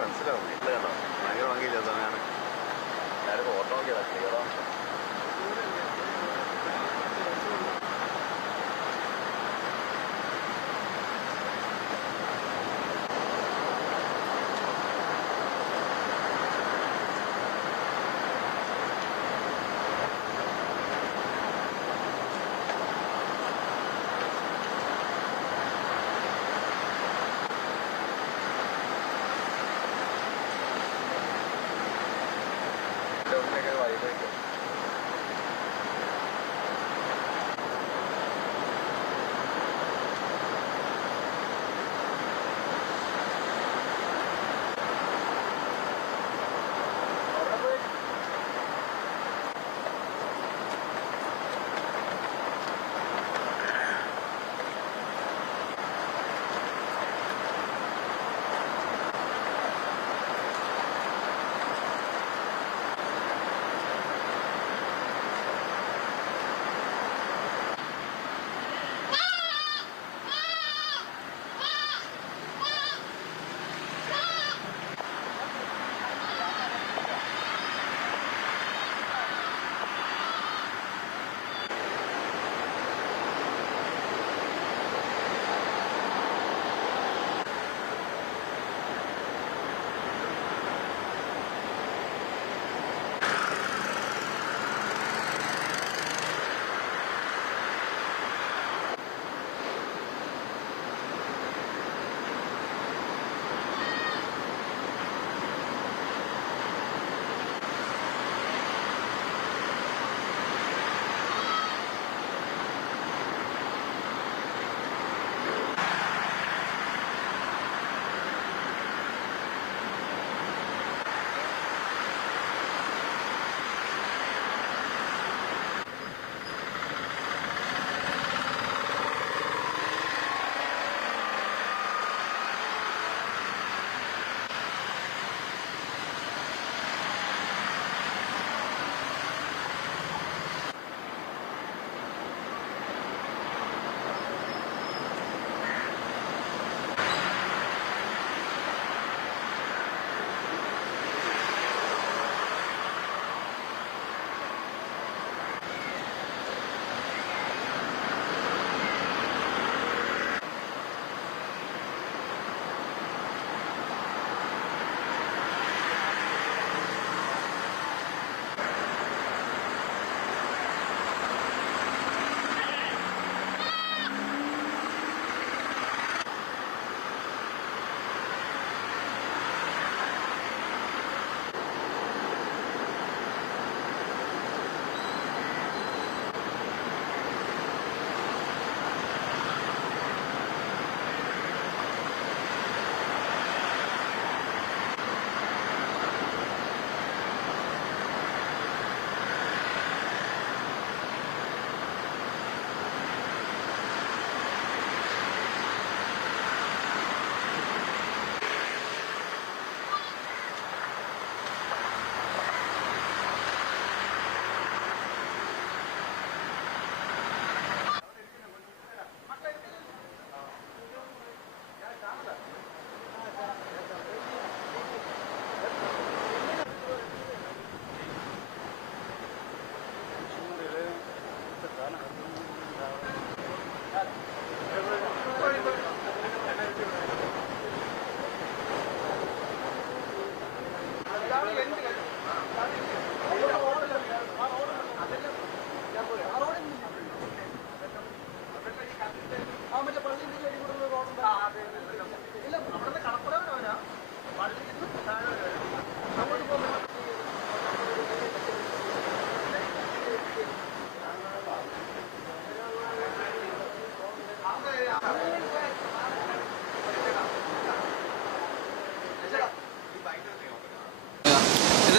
മനസ്സിലാവും. വീട്ടിൽ കണ്ടോ ഭയങ്കര ഭംഗിയില്ല സമയമാണ്. ഞാനൊരു ഫോട്ടോ നോക്കിയതാ ക്ലിയറോ. വൈബായിട്ട്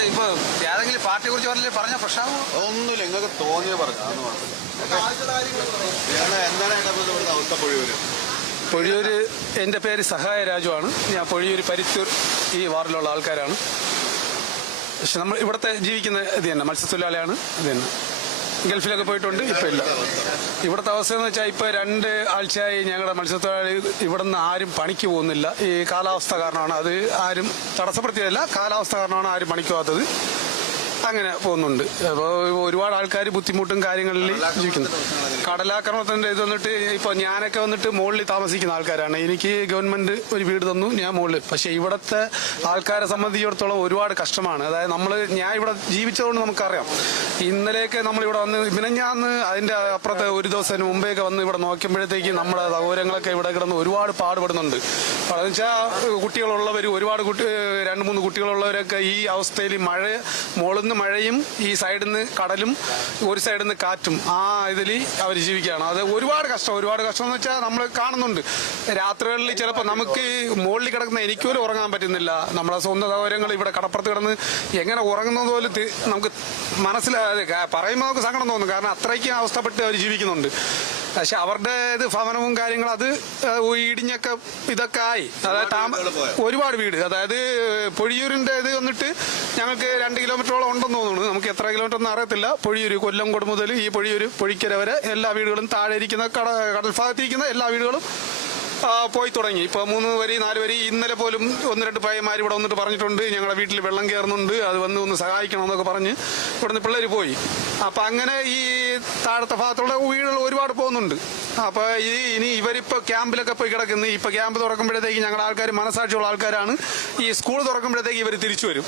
ഇപ്പൊ ഏതെങ്കിലും പാർട്ടിയെ കുറിച്ച് പറഞ്ഞ പ്രശ്നമോ ഒന്നുമില്ല. നിങ്ങൾക്ക് തോന്നിയത് പറഞ്ഞു. അതൊന്നും കുഴപ്പമില്ല. എന്താണ് ഇവിടുത്തെ അവസ്ഥ? പൊഴിയൂര് എൻ്റെ പേര് സഹായ രാജുവാണ്. ഞാൻ പൊഴിയൂര് പരുത്തൂർ ഈ വാർഡിലുള്ള ആൾക്കാരാണ്. പക്ഷെ നമ്മൾ ഇവിടുത്തെ ജീവിക്കുന്ന ഇത് തന്നെ മത്സ്യത്തൊഴിലാളിയാണ്. ഇത് തന്നെ ഗൾഫിലൊക്കെ പോയിട്ടുണ്ട്, ഇപ്പം ഇല്ല. ഇവിടുത്തെ അവസ്ഥ എന്ന് വെച്ചാൽ ഇപ്പം 2 ആഴ്ചയായി ഞങ്ങളുടെ മത്സ്യത്തൊഴിലാളി ഇവിടെ നിന്ന് ആരും പണിക്ക് പോകുന്നില്ല. ഈ കാലാവസ്ഥ കാരണമാണ്. അത് ആരും തടസ്സപ്പെടുത്തിയതല്ല, കാലാവസ്ഥ കാരണമാണ് ആരും പണിക്ക് പോകാത്തത്. അങ്ങനെ പോകുന്നുണ്ട്. അപ്പോൾ ഒരുപാട് ആൾക്കാർ ബുദ്ധിമുട്ടും കാര്യങ്ങളിൽ ജീവിക്കുന്നു. കടലാക്രമണത്തിൻ്റെ ഇത് വന്നിട്ട് ഇപ്പോൾ ഞാനൊക്കെ വന്നിട്ട് മുകളിൽ താമസിക്കുന്ന ആൾക്കാരാണ്. എനിക്ക് ഗവൺമെന്റ് ഒരു വീട് തന്നു, ഞാൻ മുകളിൽ. പക്ഷേ ഇവിടുത്തെ ആൾക്കാരെ സംബന്ധിച്ചിടത്തോളം ഒരുപാട് കഷ്ടമാണ്. അതായത് ഞാൻ ഇവിടെ ജീവിച്ചതുകൊണ്ട് നമുക്കറിയാം. ഇന്നലെയൊക്കെ നമ്മളിവിടെ വന്ന് മിനഞ്ഞാന്ന് അതിൻ്റെ അപ്പുറത്തെ ഒരു ദിവസം മുമ്പേയൊക്കെ വന്ന് ഇവിടെ നോക്കുമ്പോഴത്തേക്ക് നമ്മുടെ സൗകര്യങ്ങളൊക്കെ ഇവിടെ കിടന്ന് ഒരുപാട് പാടുപെടുന്നുണ്ട്. അതെന്ന് വെച്ചാൽ കുട്ടികളുള്ളവർ ഒരുപാട് 2-3 കുട്ടികളുള്ളവരൊക്കെ ഈ അവസ്ഥയിൽ മുകളിൽ മഴയും ഈ സൈഡിൽ നിന്ന് കടലും ഒരു സൈഡിൽ നിന്ന് കാറ്റും ആ ഇതിൽ അവർ ജീവിക്കുകയാണ്. അത് ഒരുപാട് കഷ്ടം എന്ന് വെച്ചാൽ നമ്മൾ കാണുന്നുണ്ട്. രാത്രികളിൽ ചിലപ്പോൾ നമുക്ക് മുകളിൽ കിടക്കുന്ന എനിക്ക് പോലും ഉറങ്ങാൻ പറ്റുന്നില്ല. നമ്മളെ സ്വന്തം സൗകര്യങ്ങൾ ഇവിടെ കടപ്പുറത്ത് കിടന്ന് എങ്ങനെ ഉറങ്ങുന്നത് പോലും നമുക്ക് പറയുമ്പോൾ നമുക്ക് സങ്കടം തോന്നും. കാരണം അത്രയ്ക്ക് അവസ്ഥപ്പെട്ട് അവർ ജീവിക്കുന്നുണ്ട്. പക്ഷെ അവരുടെ ഇത് ഭവനവും കാര്യങ്ങളും അത് ഇടിഞ്ഞൊക്കെ ഇതൊക്കെ ആയി. അതായത് ഒരുപാട് വീട്, അതായത് പൊഴിയൂരിന്റെ ഇത് വന്നിട്ട് ഞങ്ങൾക്ക് 2 കിലോമീറ്ററോളം ഉണ്ടെന്ന് തോന്നുന്നു. നമുക്ക് എത്ര കിലോമീറ്റർ ഒന്നും അറിയത്തില്ല. പൊഴിയൂര് കൊല്ലംകോട് മുതൽ ഈ പൊഴിയൂര് പൊഴിക്കര വരെ എല്ലാ വീടുകളും താഴെ ഇരിക്കുന്ന കടൽ ഭാഗത്തിരിക്കുന്ന എല്ലാ വീടുകളും പോയി തുടങ്ങി. ഇപ്പൊ 3 വരി 4 വരി ഇന്നലെ പോലും 1-2 പയ്യന്മാർ ഇവിടെ വന്നിട്ട് പറഞ്ഞിട്ടുണ്ട് ഞങ്ങളുടെ വീട്ടിൽ വെള്ളം കയറുന്നുണ്ട്, അത് ഒന്ന് സഹായിക്കണം എന്നൊക്കെ പറഞ്ഞ് ഇവിടുന്ന് പിള്ളേർ പോയി. അപ്പൊ അങ്ങനെ ഈ താഴത്തെ ഭാഗത്തുള്ള വീടുകൾ ഒരുപാട് പോകുന്നുണ്ട്. അപ്പൊ ഇനി ഇവരിപ്പോ ക്യാമ്പിലൊക്കെ പോയി കിടക്കുന്നു. ഇപ്പൊ ക്യാമ്പ് തുറക്കുമ്പോഴത്തേക്ക് ഞങ്ങളുടെ ആൾക്കാർ മനസാക്ഷിയുള്ള ആൾക്കാരാണ്. ഈ സ്കൂൾ തുറക്കുമ്പോഴത്തേക്ക് ഇവർ തിരിച്ചു വരും.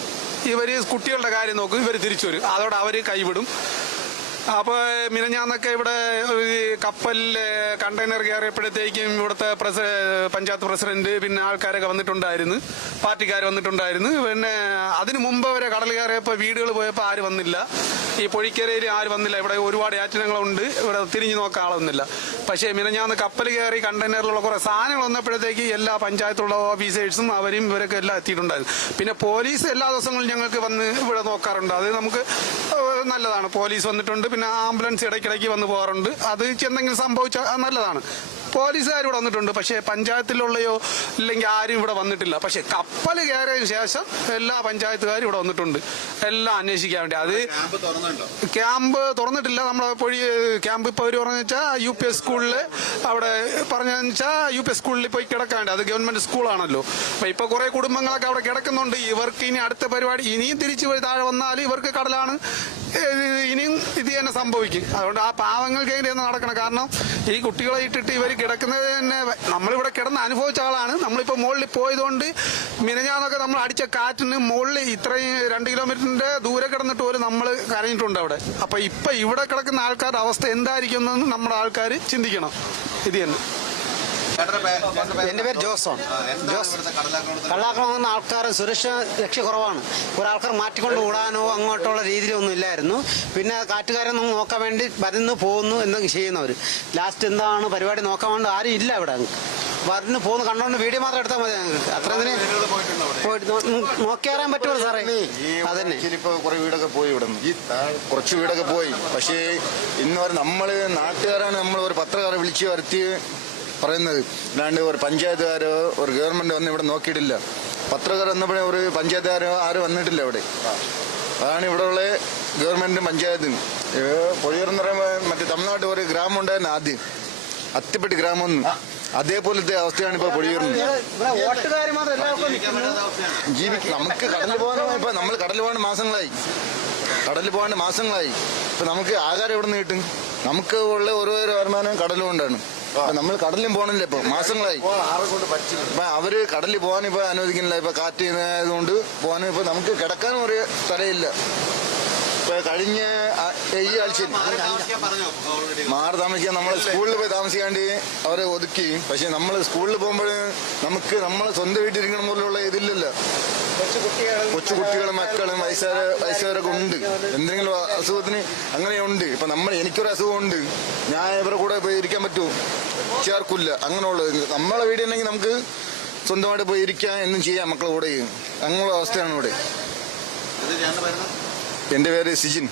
ഇവര് കുട്ടികളുടെ കാര്യം നോക്കും, ഇവർ തിരിച്ചു വരും. അതോടെ അവര് കൈവിടും. അപ്പോൾ മിനഞ്ഞാന്നൊക്കെ ഇവിടെ കപ്പലിൽ കണ്ടെയ്നർ കയറിയപ്പോഴത്തേക്കും ഇവിടുത്തെ പഞ്ചായത്ത് പ്രസിഡന്റ് പിന്നെ ആൾക്കാരൊക്കെ വന്നിട്ടുണ്ടായിരുന്നു, പാർട്ടിക്കാർ വന്നിട്ടുണ്ടായിരുന്നു. പിന്നെ അതിനു മുമ്പ് വരെ കടൽ കയറിയപ്പോൾ വീടുകൾ പോയപ്പോൾ ആരും വന്നില്ല. ഈ പൊഴിക്കരയിൽ ആരും വന്നില്ല. ഇവിടെ ഒരുപാട് യാത്രകളുണ്ട്, ഇവിടെ തിരിഞ്ഞു നോക്കാൻ ആളൊന്നുമില്ല. പക്ഷേ മിനഞ്ഞാന്ന് കപ്പൽ കയറി കണ്ടെയ്നറിലുള്ള കുറേ സാധനങ്ങൾ വന്നപ്പോഴത്തേക്ക് എല്ലാ പഞ്ചായത്തുള്ള ഓഫീസേഴ്സും അവരും ഇവരൊക്കെ എല്ലാം എത്തിയിട്ടുണ്ടായിരുന്നു. പിന്നെ പോലീസ് എല്ലാ ദിവസങ്ങളും ഞങ്ങൾക്ക് വന്ന് ഇവിടെ നോക്കാറുണ്ട്. അത് നമുക്ക് നല്ലതാണ്. പോലീസ് വന്നിട്ടുണ്ട്. പിന്നെ ആംബുലൻസ് ഇടയ്ക്കിടയ്ക്ക് വന്ന് പോകാറുണ്ട്. അത് എന്തെങ്കിലും സംഭവിച്ചാൽ നല്ലതാണ്. പോലീസുകാർ ഇവിടെ വന്നിട്ടുണ്ട്. പക്ഷേ പഞ്ചായത്തിലുള്ളയോ ഇല്ലെങ്കിൽ ആരും ഇവിടെ വന്നിട്ടില്ല. പക്ഷെ കപ്പൽ കയറിയതിനു ശേഷം എല്ലാ പഞ്ചായത്തുകാരും ഇവിടെ വന്നിട്ടുണ്ട്, എല്ലാം അന്വേഷിക്കാൻ വേണ്ടി. അത് ക്യാമ്പ് തുറന്നിട്ടില്ല. നമ്മളെ ക്യാമ്പ് ഇപ്പോൾ അവർ പറഞ്ഞു വെച്ചാൽ UPS സ്കൂളിൽ അവിടെ പറഞ്ഞതെന്ന് വെച്ചാൽ UPS സ്കൂളിൽ പോയി കിടക്കാൻ വേണ്ടി. അത് ഗവൺമെന്റ് സ്കൂളാണല്ലോ. അപ്പൊ ഇപ്പൊ കുറെ കുടുംബങ്ങളൊക്കെ അവിടെ കിടക്കുന്നുണ്ട്. ഇവർക്ക് ഇനി അടുത്ത പരിപാടി ഇനിയും തിരിച്ചു പോയി താഴെ വന്നാൽ ഇവർക്ക് കടലാണ്, ഇനിയും ഇത് തന്നെ സംഭവിക്കും. അതുകൊണ്ട് ആ പാവങ്ങൾക്ക് എങ്ങനെയാണ് നടക്കണം. കാരണം ഈ കുട്ടികളെ ഇട്ടിട്ട് ഇവർ കിടക്കുന്നത് തന്നെ നമ്മളിവിടെ കിടന്ന് അനുഭവിച്ച ആളാണ്. നമ്മളിപ്പോൾ മുകളിൽ പോയതുകൊണ്ട് മിനഞ്ഞാന്നൊക്കെ നമ്മൾ അടിച്ച കാറ്റിന് മുകളിൽ ഇത്രയും 2 കിലോമീറ്ററിന്റെ ദൂരെ കിടന്നിട്ട് പോലും നമ്മൾ കരഞ്ഞിട്ടുണ്ട് അവിടെ. അപ്പൊ ഇപ്പൊ ഇവിടെ കിടക്കുന്ന ആൾക്കാരുടെ അവസ്ഥ എന്തായിരിക്കും എന്ന് നമ്മുടെ ആൾക്കാർ ചിന്തിക്കണം. ഇത് തന്നെ. എൻ്റെ പേര് ജോസോൺ. കള്ളാക്രമണം ആൾക്കാർ രക്ഷ കുറവാണ്. ഒരാൾക്കാർ മാറ്റിക്കൊണ്ട് ഓടാനോ അങ്ങോട്ടുള്ള രീതിയിലൊന്നും ഇല്ലായിരുന്നു. പിന്നെ കാറ്റുകാരൊന്നും നോക്കാൻ വേണ്ടി വരുന്നു പോകുന്നു എന്നൊക്കെ ചെയ്യുന്നവർ. ലാസ്റ്റ് എന്താണ് പരിപാടി നോക്കാൻ വേണ്ടി ആരും ഇല്ല ഇവിടെ. വരുന്നു പോകുന്നു കണ്ടോണ്ട് വീഡിയോ മാത്രം എടുത്താൽ മതി. ഞങ്ങൾക്ക് അത്രയും പോയിട്ട് നോക്കിയാറാൻ പറ്റുമോ സാറേ? അതന്നെ ഇപ്പൊ കുറെ വീടൊക്കെ പോയി ഇവിടെ കുറച്ച് വീടൊക്കെ പോയി. പക്ഷേ ഇന്ന് വരെ നമ്മള് നാട്ടുകാരാണ് നമ്മൾ ഒരു പത്രക്കാരെ വിളിച്ച് വരുത്തി പറയുന്നത്. അല്ലാണ്ട് ഒരു പഞ്ചായത്തുകാരോ ഒരു ഗവൺമെന്റ് ഒന്നും ഇവിടെ നോക്കിയിട്ടില്ല. പത്രക്കാർ വന്നപ്പോഴേ ഒരു പഞ്ചായത്തുകാരോ ആരും വന്നിട്ടില്ല ഇവിടെ. അതാണ് ഇവിടെ ഉള്ള ഗവൺമെന്റും പഞ്ചായത്തും. പൊഴിയൂരെന്ന് പറയുമ്പോൾ മറ്റേ തമിഴ്നാട്ടിൽ ഒരു ഗ്രാമം ഉണ്ടായിരുന്നു ആദ്യം, അത്തിപ്പെട്ടി ഗ്രാമം. അതേപോലത്തെ അവസ്ഥയാണ് ഇപ്പൊ പൊഴിയൂരിന്. നമുക്ക് കടലിൽ പോകാൻ ഇപ്പൊ നമ്മൾ കടലിൽ പോകാൻ മാസങ്ങളായി. ഇപ്പൊ നമുക്ക് ആഹാരം എവിടെ നിന്ന് കിട്ടും? നമുക്ക് ഉള്ള ഓരോ വരുമാനം കടലും കൊണ്ടാണ്. നമ്മൾ കടലിലും പോകണില്ല ഇപ്പൊ മാസങ്ങളായി. ഇപ്പൊ അവര് കടലിൽ പോകാൻ ഇപ്പൊ അനുവദിക്കുന്നില്ല. ഇപ്പൊ കാറ്റ് ആയതുകൊണ്ട് പോകാനും ഇപ്പൊ നമുക്ക് കിടക്കാനും ഒരു സ്ഥലമില്ല. ഇപ്പൊ കഴിഞ്ഞ ഈ ആഴ്ചയിൽ മാറി താമസിക്കാൻ നമ്മൾ സ്കൂളിൽ പോയി താമസിക്കാണ്ട് അവരെ ഒതുക്കി. പക്ഷെ നമ്മൾ സ്കൂളിൽ പോകുമ്പോൾ നമുക്ക് നമ്മളെ സ്വന്തം വീട്ടിലിരിക്കണം പോലുള്ള ഇതില്ലല്ലോ. കൊച്ചു കുട്ടികളും മക്കളും വയസ്സുകാരൊക്കെ ഉണ്ട്. എന്തെങ്കിലും അസുഖത്തിന് അങ്ങനെയുണ്ട്. ഇപ്പൊ എനിക്കൊരു അസുഖമുണ്ട്, ഞാൻ ഇവരെ കൂടെ പോയി ഇരിക്കാൻ പറ്റുമോ? ചേർക്കില്ല. അങ്ങനെയുള്ളത് നമ്മളെ വീടുണ്ടെങ്കിൽ നമുക്ക് സ്വന്തമായിട്ട് പോയി ഇരിക്കാം, എന്നും ചെയ്യാം മക്കളെ കൂടെ. അങ്ങനെയുള്ള അവസ്ഥയാണ് ഇവിടെ. എന്റെ പേര് സിജിൻ.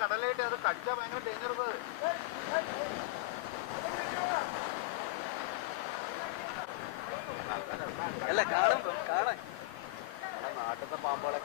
കടലായിട്ട് അത് കടിച്ചാൽ ഭയങ്കര ഡേഞ്ചർ. അല്ല കാണാൻ നാട്ടിലത്തെ പാമ്പുകളെ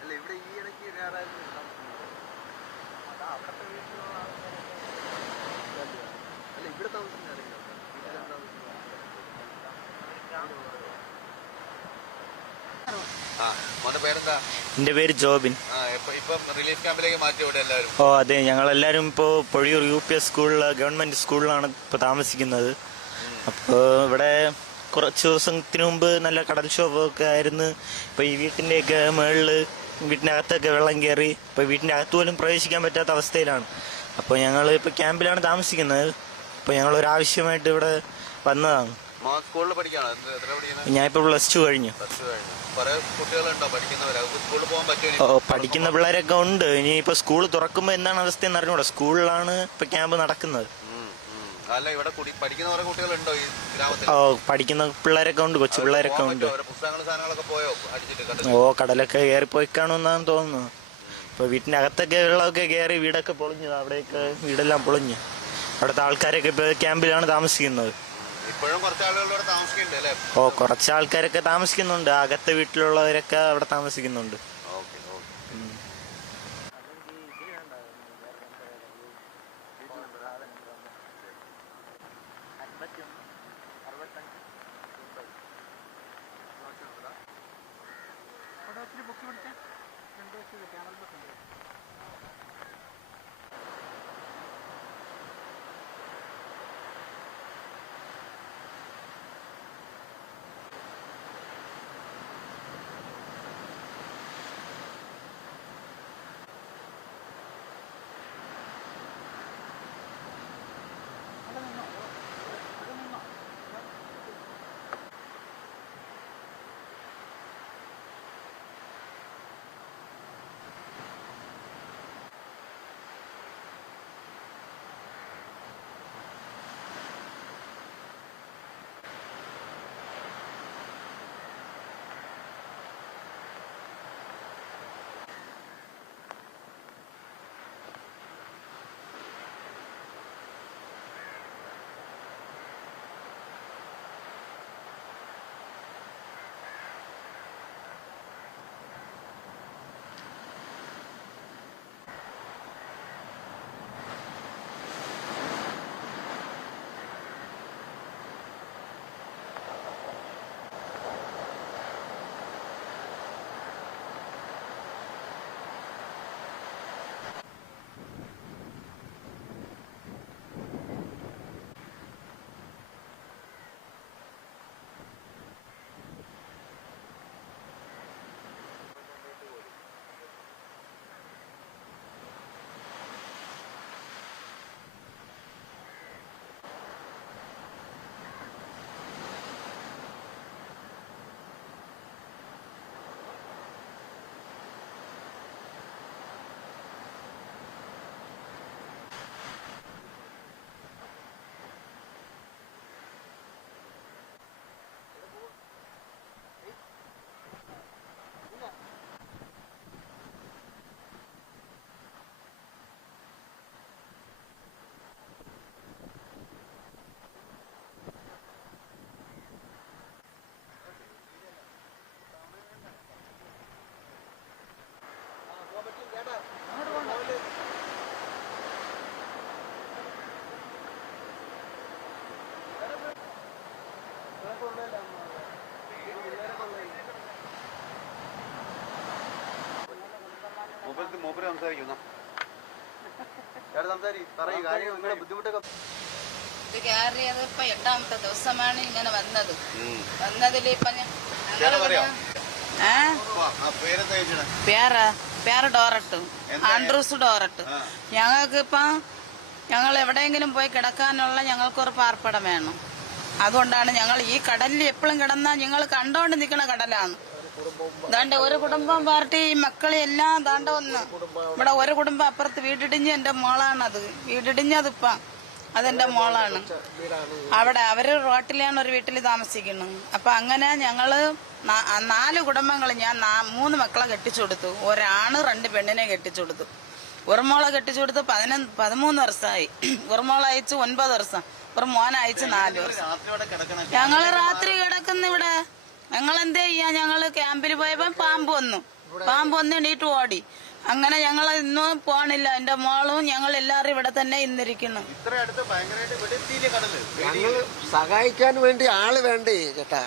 അല്ല ഇവിടെ ഈ ഇടയ്ക്ക് ഞായറാഴ്ച അല്ല ഇവിടെ താമസിക്കുന്ന എൻ്റെ പേര് ജോബിൻ. റിലീഫ് ക്യാമ്പിലേക്ക് മാറ്റി ഇവിടെ എല്ലാവരും. ഓ അതെ, ഞങ്ങളെല്ലാവരും ഇപ്പോൾ പൊഴിയൂർ UPS സ്കൂളിൽ ഗവൺമെൻറ് സ്കൂളിലാണ് ഇപ്പോൾ താമസിക്കുന്നത്. അപ്പോൾ ഇവിടെ കുറച്ച് ദിവസത്തിന് മുമ്പ് നല്ല കടൽക്ഷോഭമൊക്കെ ആയിരുന്നു. ഇപ്പോൾ ഈ വീട്ടിൻ്റെയൊക്കെ മുകളിൽ വീട്ടിനകത്തൊക്കെ വെള്ളം കയറി ഇപ്പോൾ വീട്ടിൻ്റെ അകത്ത് പോലും പ്രവേശിക്കാൻ പറ്റാത്ത അവസ്ഥയിലാണ്. അപ്പോൾ ഞങ്ങൾ ഇപ്പോൾ ക്യാമ്പിലാണ് താമസിക്കുന്നത്. അപ്പോൾ ഞങ്ങൾ ഒരാവശ്യമായിട്ട് ഇവിടെ വന്നതാണ്. സ്കൂളിൽ പഠിക്കുകയാണോ? എത്ര പഠിക്കുന്നത്? ഞാനിപ്പോൾ +2 കഴിഞ്ഞു. ഓ, പഠിക്കുന്ന പിള്ളേരൊക്കെ ഉണ്ട്. ഇനിയിപ്പോൾ സ്കൂൾ തുറക്കുമ്പോൾ എന്താണ് അവസ്ഥ എന്ന് അറിഞ്ഞൂടാ. സ്കൂളിലാണ് ഇപ്പോൾ ക്യാമ്പ് നടക്കുന്നത്. അല്ല ഇവിടെ പഠിക്കുന്ന കുറെ കുട്ടികളുണ്ടോ ഈ ഗ്രാമത്തിൽ? ഓ പഠിക്കുന്ന പിള്ളേരൊക്കെ ഉണ്ട്, കൊച്ചു പിള്ളേരൊക്കെ ഉണ്ട്. പുസ്തകങ്ങളും സാധനങ്ങളൊക്കെ പോയോ അടിച്ചിട്ട്? ഓ കടലൊക്കെ കയറി പോയി കാണുമെന്നാണ് തോന്നുന്നു. ഇപ്പൊ വീട്ടിനകത്തൊക്കെ വെള്ളമൊക്കെ കയറി വീടൊക്കെ പൊളിഞ്ഞു, അവിടെയൊക്കെ വീടെല്ലാം പൊളിഞ്ഞു. അവിടുത്തെ ആൾക്കാരൊക്കെ ഇപ്പൊ ക്യാമ്പിലാണ് താമസിക്കുന്നത്. ഇപ്പോഴും കുറച്ച് ആളുകളോട് താമസിക്കുന്നുണ്ട് അല്ലേ? ഓ കുറച്ച് ആൾക്കാരൊക്കെ താമസിക്കുന്നുണ്ട്, അകത്തെ വീട്ടിലുള്ളവരൊക്കെ അവിടെ താമസിക്കുന്നുണ്ട്. മൂപ്പര് സംസാരിക്കുന്ന ബുദ്ധിമുട്ടൊക്കെ. ഇത് കയറിയത് ഇപ്പൊ 8ാമത്തെ ദിവസമാണ് ഇങ്ങനെ വന്നത്. വന്നതിൽ ഇപ്പൊ പേര് ഡോറട്ട്, ആൻഡ്രൂസ് ഡോറട്ട്. ഞങ്ങൾക്ക് ഇപ്പൊ ഞങ്ങൾ എവിടെയെങ്കിലും പോയി കിടക്കാനുള്ള ഞങ്ങൾക്കൊരു പാർപ്പിടം വേണം. അതുകൊണ്ടാണ് ഞങ്ങൾ ഈ കടലിൽ എപ്പോഴും കിടന്നാൽ ഞങ്ങൾ കണ്ടോണ്ട് നിൽക്കണ കടലാണ്. ദാണ്ട ഒരു കുടുംബം പാർട്ടി മക്കളെ എല്ലാം ദാണ്ട ഒന്ന് ഇവിടെ ഒരു കുടുംബം അപ്പുറത്ത് വീടിടിഞ്ഞ് എന്റെ മോളാണത്. വീടിടിഞ്ഞതിപ്പ അതെന്റെ മോളാണ്. അവിടെ അവര് റോട്ടിലാണ് ഒരു വീട്ടിൽ താമസിക്കുന്നത്. അപ്പൊ അങ്ങനെ ഞങ്ങള് 4 കുടുംബങ്ങൾ, ഞാൻ 3 മക്കളെ കെട്ടിച്ചു കൊടുത്തു. ഒരാണ് 2 പെണ്ണിനെ കെട്ടിച്ചു കൊടുത്തു. ഒരു മോളെ കെട്ടിച്ചു കൊടുത്ത് 13 വർഷമായി. ഒരു മോളെ അയച്ചു 9 വർഷം. ഒരു മോനെ അയച്ചു 4 വർഷം. ഞങ്ങള് രാത്രി കിടക്കുന്ന ഇവിടെ. ഞങ്ങൾ എന്ത് ചെയ്യാ, ഞങ്ങള് ക്യാമ്പിൽ പോയപ്പോ പാമ്പ് വന്ന് എണീറ്റ് ഓടി. അങ്ങനെ ഞങ്ങൾ ഇന്നും പോണില്ല. എന്റെ മോളും ഞങ്ങൾ എല്ലാരും ഇവിടെ തന്നെ ഇന്നിരിക്കുന്നു. സഹായിക്കാൻ വേണ്ടി ആള് വേണ്ടേ ചേട്ടാ?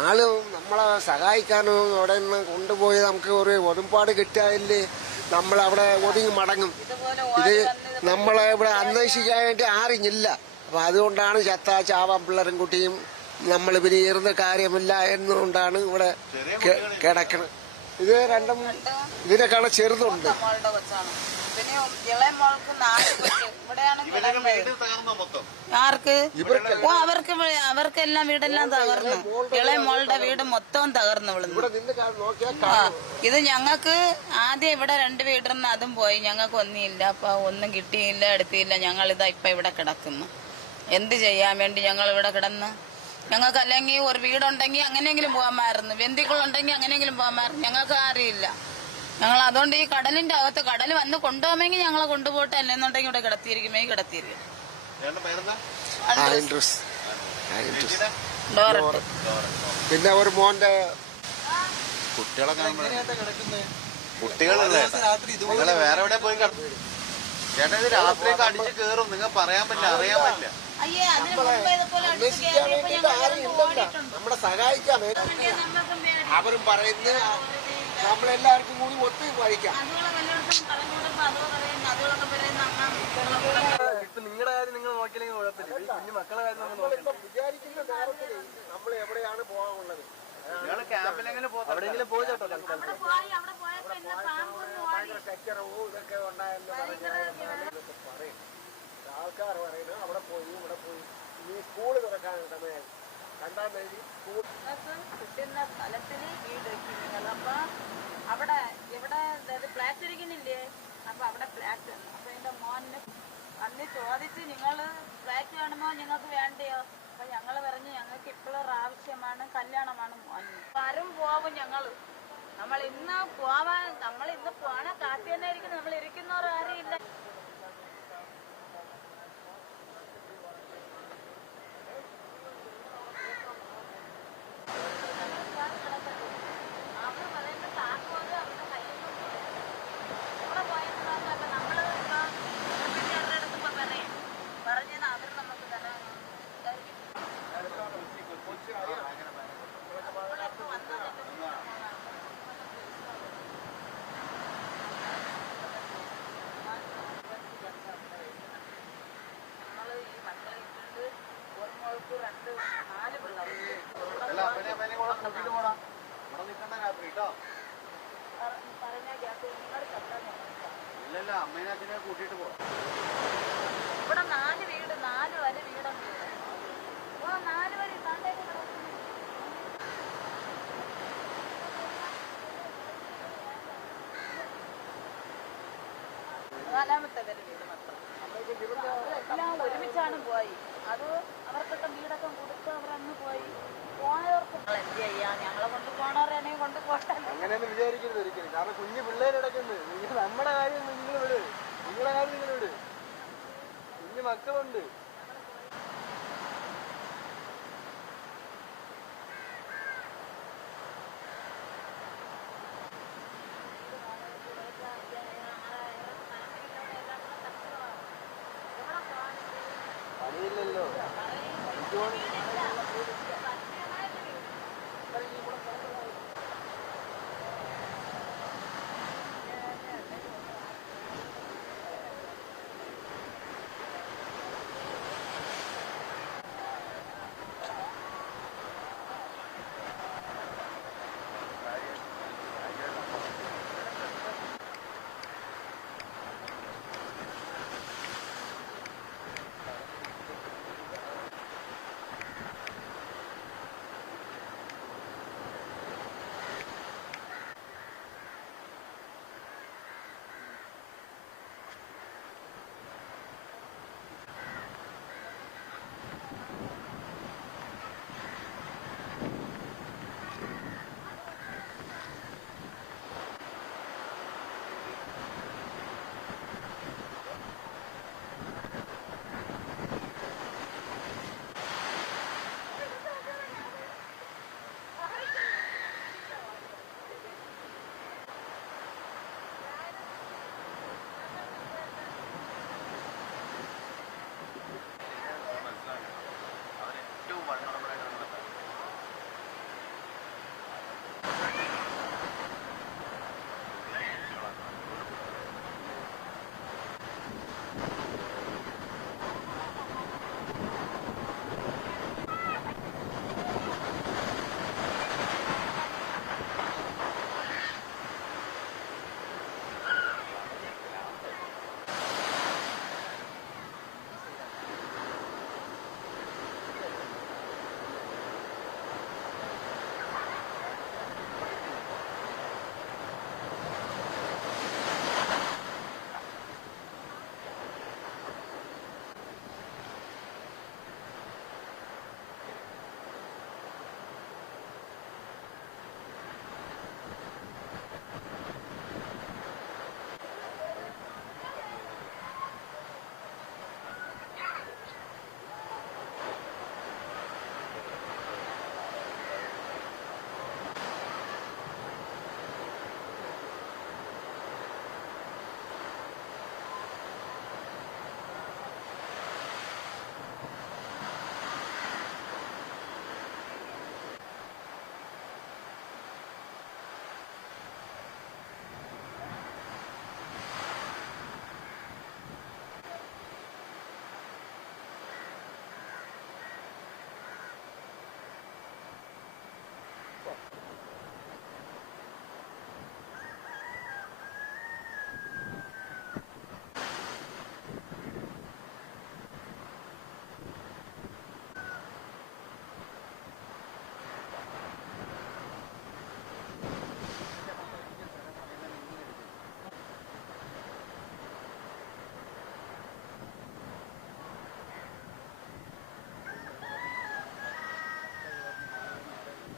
ആള് നമ്മളെ സഹായിക്കാനോ അവിടെ നിന്ന് കൊണ്ടുപോയി നമുക്ക് ഒരു ഒരുപാട് കിട്ടിയാലേ നമ്മളവിടെ ഒതുങ്ങി മടങ്ങും. ഇത് നമ്മളെ ഇവിടെ അന്വേഷിക്കാൻ വേണ്ടി ആറിഞ്ഞില്ല. അപ്പൊ അതുകൊണ്ടാണ് ചാവാൻ പിള്ളേരും കുട്ടിയും നമ്മൾ പിന്നെ ഇരുന്ന കാര്യമില്ല എന്നുകൊണ്ടാണ് ഇവിടെ കിടക്കണം. ഇത് രണ്ടും ഇതിനെക്കാളും ചെറുതുണ്ട്. ആർക്ക്? അവർക്കെല്ലാം വീടെല്ലാം തകർന്നു. ഇളയ മോളുടെ വീട് മൊത്തം തകർന്നു വിളുന്നു. ഇത് ഞങ്ങൾക്ക് ആദ്യം ഇവിടെ 2 വീടിരുന്ന് അതും പോയി. ഞങ്ങൾക്ക് ഒന്നുമില്ല. അപ്പൊ ഒന്നും കിട്ടിയില്ല, എടുത്തില്ല. ഞങ്ങൾ ഇതാ ഇപ്പൊ ഇവിടെ കിടക്കുന്നു. എന്ത് ചെയ്യാൻ വേണ്ടി ഞങ്ങൾ ഇവിടെ കിടന്ന് ഞങ്ങൾക്ക് അല്ലെങ്കിൽ ഒരു വീടുണ്ടെങ്കിൽ അങ്ങനെയെങ്കിലും പോകാമായിരുന്നു, ബന്ധുക്കളുണ്ടെങ്കിൽ അങ്ങനെയെങ്കിലും പോകാമായിരുന്നു. ഞങ്ങൾക്ക് ആരുമില്ല. ഞങ്ങൾ അതുകൊണ്ട് ഈ കടലിന്റെ അകത്ത് കടൽ വന്ന് കൊണ്ടുപോകുമെങ്കിൽ ഞങ്ങളെ കൊണ്ടുപോട്ടെ, അല്ലെന്നുണ്ടെങ്കിൽ ഇവിടെ കിടത്തിയിരിക്കുമെങ്കിൽ കിടത്തിയിരിക്കും. ഡോറട്ട്. പിന്നെ ഒരു മോന്റെ കുട്ടികളെ കുട്ടികളല്ലേ നിങ്ങളെ വേറെ എവിടെ പോയി കിടന്നു ചേട്ടാ? ഇത് രാത്രിയൊക്കെ അടിച്ച് കേറും, നിങ്ങൾ പറയാൻ പറ്റില്ല, അറിയാൻ പറ്റില്ല. അയ്യേ, അതിന് മുമ്പ് ഇതുപോലെ അടിച്ച് കയറിയപ്പോൾ ഞങ്ങൾ ഓടിയിട്ടുണ്ട്. നമ്മളെ സഹായിക്കാൻ അവരും പറയുന്നത് നമ്മളെല്ലാവർക്കും കൂടി ഒത്തു വായിക്കാം. അതുകളെ വല്ലയിടത്തും പറഞ്ഞു കൊടുക്കുമ്പോൾ അതുകൾ പറയുന്നു, അതുകളൊക്കെ പറയുന്ന ഇപ്പൊ നിങ്ങളുടെ കാര്യം നിങ്ങൾ നോക്കിയില്ലെങ്കിൽ കുഴപ്പമില്ല, ഈ കുഞ്ഞു മക്കളെ കാര്യം നമ്മൾ നോക്കണം. വിചാരിക്കുന്ന നേരത്തിൽ നമ്മൾ എവിടെയാണ് പോകാനുള്ളത്? നിങ്ങൾ ക്യാമ്പിലെങ്കിലും എവിടെയെങ്കിലും പോയി ചേട്ടോ തൽക്കാലം. അവിടെ പോയി, അവിടെ പോയപ്പോ എന്നെ പാമ്പൊന്ന് ഓടി. ചക്കരവും ഇതൊക്കെ ഉണ്ടായെന്ന് പറഞ്ഞൊക്കെ പറയും. ആൾക്കാർ പറയുന്നത് അവിടെ പോയി ഇവിടെ പോയി. ഈ സ്കൂള് തുറക്കാൻ സമയം 2-ാം തീയതി സ്കൂൾ കിട്ടുന്ന സ്ഥലത്തിന് വീട് വെക്കും നിങ്ങൾ. അപ്പൊ അവിടെ എവിടെ ഫ്ലാറ്റ് ഇരിക്കുന്നില്ലേ, അപ്പൊ അവിടെ ഫ്ലാറ്റ്. അപ്പൊ എന്റെ മോന് അന്ന് ചോദിച്ച് നിങ്ങള് ഫ്ലാറ്റ് വേണമോ നിങ്ങൾക്ക് വേണ്ടയോ? അപ്പൊ ഞങ്ങള് പറഞ്ഞു ഞങ്ങൾക്ക് ഇപ്പോഴും ആവശ്യമാണ്, കല്യാണമാണ് മോന്. വരും പോവും ഞങ്ങള്. നമ്മൾ ഇന്ന് പോവാൻ നമ്മൾ ഇന്ന് പോണ കാത്തി തന്നെ ഇരിക്കുന്നു, നമ്മൾ ഇരിക്കുന്നവർ ആരും ഇല്ല. ഇല്ലല്ല, അമ്മേനെ അച്ഛനെ കൂട്ടിയിട്ട് പോവാം. ഇവിടെ 4 വീട്, 4 വരെ വീടുണ്ട്. ഓ 4 വരെ താണ്ടേക്ക് കിടക്കുന്നു. 4-ാമത്തെ വരെ വീട് മാത്രം. എല്ലാം ഒരുമിച്ചാണ് പോയി. അത് അവർക്കൊക്കെ വീടൊക്കെ കൊടുത്ത് അവരന്ന് പോയി. പോയവർക്ക് എന്ത് ചെയ്യാം, ഞങ്ങളെ കൊണ്ട് പോണവരെന്നെ കൊണ്ട് പോട്ടെ. അങ്ങനെയൊന്നും വിചാരിക്കരുത് ഒരിക്കലും. കാരണം കുഞ്ഞു പിള്ളേർ കിടക്കുന്നത്, നിങ്ങൾ നമ്മുടെ കാര്യം നിങ്ങൾ വിട്, നിങ്ങളുടെ കാര്യം നിങ്ങൾ വിട്. കുഞ്ഞു മക്കളുണ്ട്. പണിയില്ലല്ലോ.